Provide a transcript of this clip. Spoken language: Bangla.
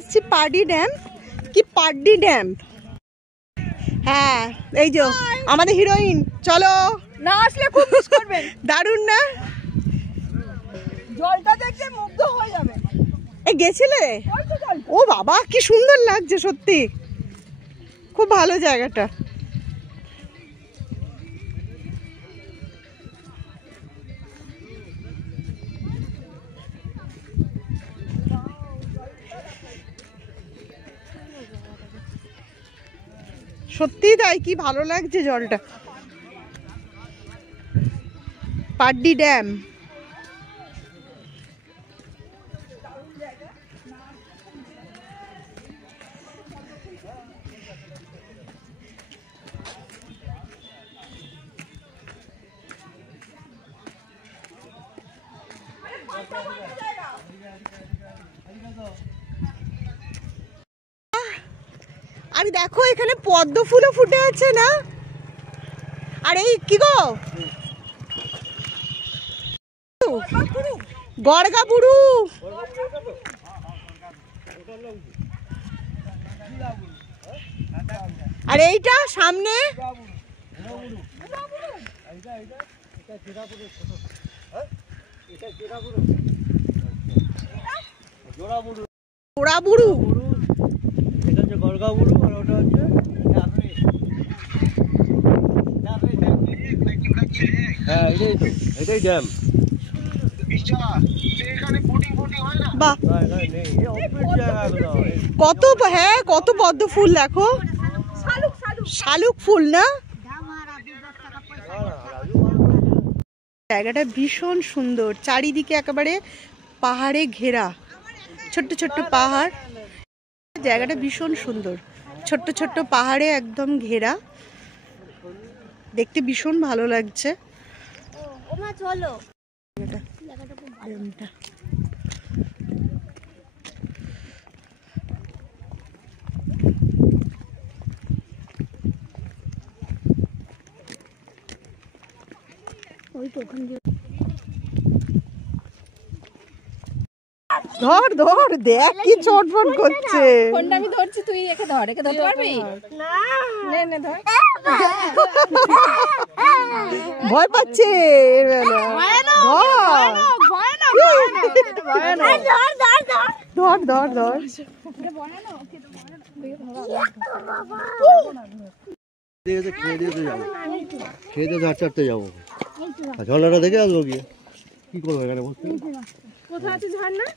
এসেছি পার্ডি ড্যাম। কি পার্ডি ড্যাম? হ্যাঁ এই যে আমাদের হিরোইন। চলো, না আসলে খুব মিস করবেন। দারুণ না? জলটা দেখে মুগ্ধ হয়ে যাবে। এই গেছিলে? ও বাবা কি সুন্দর লাগছে সত্যি, খুব ভালো জায়গাটা। সত্যি তাই, কি ভালো লাগছে জলটা। পার্ডি ড্যাম। আর দেখো এখানে পদ্ম ফুলও ফুটে আছে না? আর এই কি গো, গড়গা বুড়ু। আর এইটা সামনে ওরা বুড়ু। এটা হচ্ছে গড়গা বুড়ু আর ওটা হচ্ছে হ্যাঁ এটাই ড্যাম। বাহ কত, হ্যাঁ কত পদ্ম ফুল দেখো, শালুক ফুল না? জায়গাটা ভীষণ সুন্দর, চারিদিকে একেবারে পাহাড়ে ঘেরা, ছোট্ট ছোট্ট পাহাড়। জায়গাটা ভীষণ সুন্দর, ছোট্ট ছোট্ট পাহাড়ে একদম ঘেরা, দেখতে ভীষণ ভালো লাগছে। ধর ধর, দেখ কি চটফট করছে। ফোনটা আমি ধরছি, তুই একে ধর, একে ধরতে পারবি না? নে নে ধর। ভয় পাচ্ছে ধর ধর ধর। খেয়ে দিয়ে তো যাবো, খেয়ে দিয়ে ঝাড় চারতে যাবো, ঝর্ণাটা দেখে আসবো গিয়ে। কি করবো এখানে বসে? কোথায় আছে ঝর্ণা?